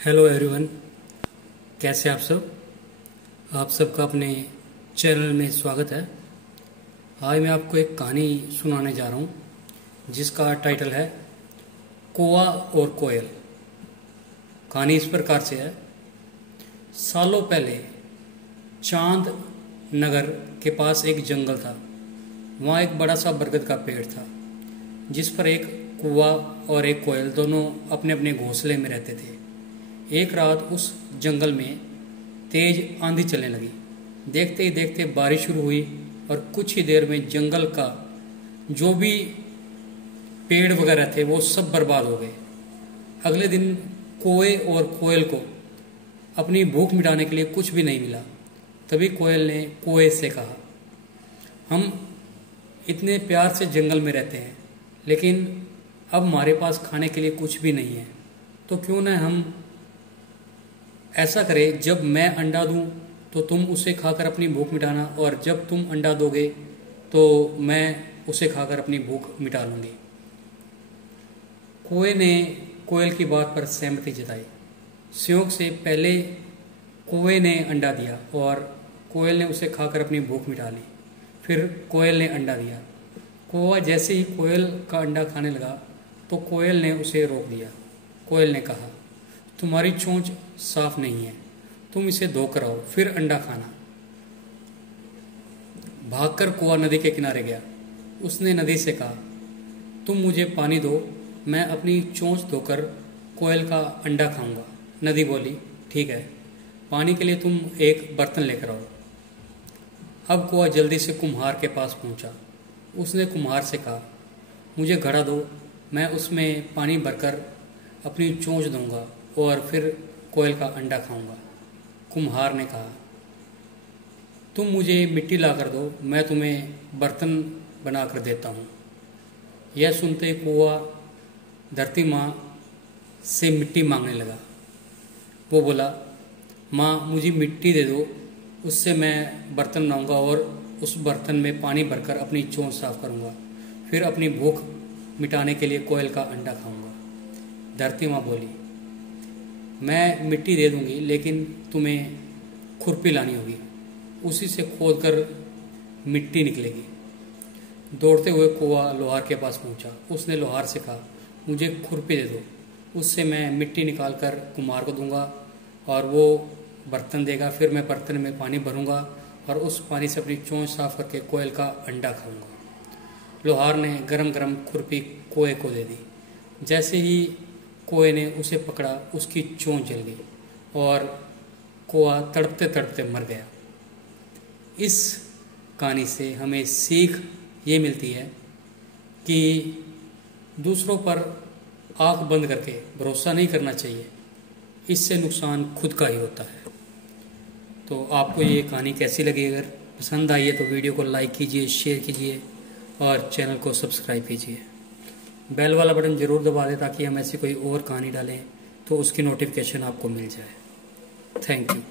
Hello everyone, कैसे आप सब। आप सबका अपने चैनल में स्वागत है। आज मैं आपको एक कहानी सुनाने जा रहा हूँ जिसका टाइटल है कौवा और कोयल। कहानी इस प्रकार से है। सालों पहले चांद नगर के पास एक जंगल था। वहाँ एक बड़ा सा बरगद का पेड़ था जिस पर एक कौवा और एक कोयल दोनों अपने अपने घोंसले में रहते थे। एक रात उस जंगल में तेज आंधी चलने लगी। देखते ही देखते बारिश शुरू हुई और कुछ ही देर में जंगल का जो भी पेड़ वगैरह थे वो सब बर्बाद हो गए। अगले दिन कौवे और कोयल को अपनी भूख मिटाने के लिए कुछ भी नहीं मिला। तभी कोयल ने कौवे से कहा, हम इतने प्यार से जंगल में रहते हैं लेकिन अब हमारे पास खाने के लिए कुछ भी नहीं है, तो क्यों ना हम ऐसा करें, जब मैं अंडा दूं तो तुम उसे खाकर अपनी भूख मिटाना, और जब तुम अंडा दोगे तो मैं उसे खाकर अपनी भूख मिटा लूंगी। कौवे ने कोयल की बात पर सहमति जताई। संयोग से पहले कौवे ने अंडा दिया और कोयल ने उसे खाकर अपनी भूख मिटा ली। फिर कोयल ने अंडा दिया। कौवा जैसे ही कोयल का अंडा खाने लगा तो कोयल ने उसे रोक दिया। कोयल ने कहा, तुम्हारी चोंच साफ नहीं है, तुम इसे धोकर आओ फिर अंडा खाना। भागकर कौवा नदी के किनारे गया। उसने नदी से कहा, तुम मुझे पानी दो, मैं अपनी चोंच धोकर कोयल का अंडा खाऊंगा। नदी बोली, ठीक है, पानी के लिए तुम एक बर्तन लेकर आओ। अब कौवा जल्दी से कुम्हार के पास पहुंचा। उसने कुम्हार से कहा, मुझे घड़ा दो, मैं उसमें पानी भरकर अपनी चोंच दूंगा और फिर कोयल का अंडा खाऊंगा। कुम्हार ने कहा, तुम मुझे मिट्टी ला कर दो, मैं तुम्हें बर्तन बना कर देता हूँ। यह सुनते ही कौवा धरती माँ से मिट्टी मांगने लगा। वो बोला, माँ मुझे मिट्टी दे दो, उससे मैं बर्तन बनाऊंगा और उस बर्तन में पानी भरकर अपनी चोंच साफ करूंगा, फिर अपनी भूख मिटाने के लिए कोयल का अंडा खाऊंगा। धरती माँ बोली, मैं मिट्टी दे दूंगी लेकिन तुम्हें खुरपी लानी होगी, उसी से खोद कर मिट्टी निकलेगी। दौड़ते हुए कौवा लोहार के पास पहुंचा। उसने लोहार से कहा, मुझे खुरपी दे दो, उससे मैं मिट्टी निकाल कर कुम्हार को दूंगा और वो बर्तन देगा, फिर मैं बर्तन में पानी भरूंगा और उस पानी से अपनी चोंच साफ करके कोयल का अंडा खाऊंगा। लोहार ने गरम गरम खुरपी कौवे को दे दी। जैसे ही कौवे ने उसे पकड़ा, उसकी चोंच जल गई और कौवा तड़पते तड़पते मर गया। इस कहानी से हमें सीख ये मिलती है कि दूसरों पर आंख बंद करके भरोसा नहीं करना चाहिए, इससे नुकसान खुद का ही होता है। तो आपको ये कहानी कैसी लगी? अगर पसंद आई है तो वीडियो को लाइक कीजिए, शेयर कीजिए और चैनल को सब्सक्राइब कीजिए। बेल वाला बटन जरूर दबा दें ताकि हम ऐसी कोई और कहानी डालें तो उसकी नोटिफिकेशन आपको मिल जाए। Thank you.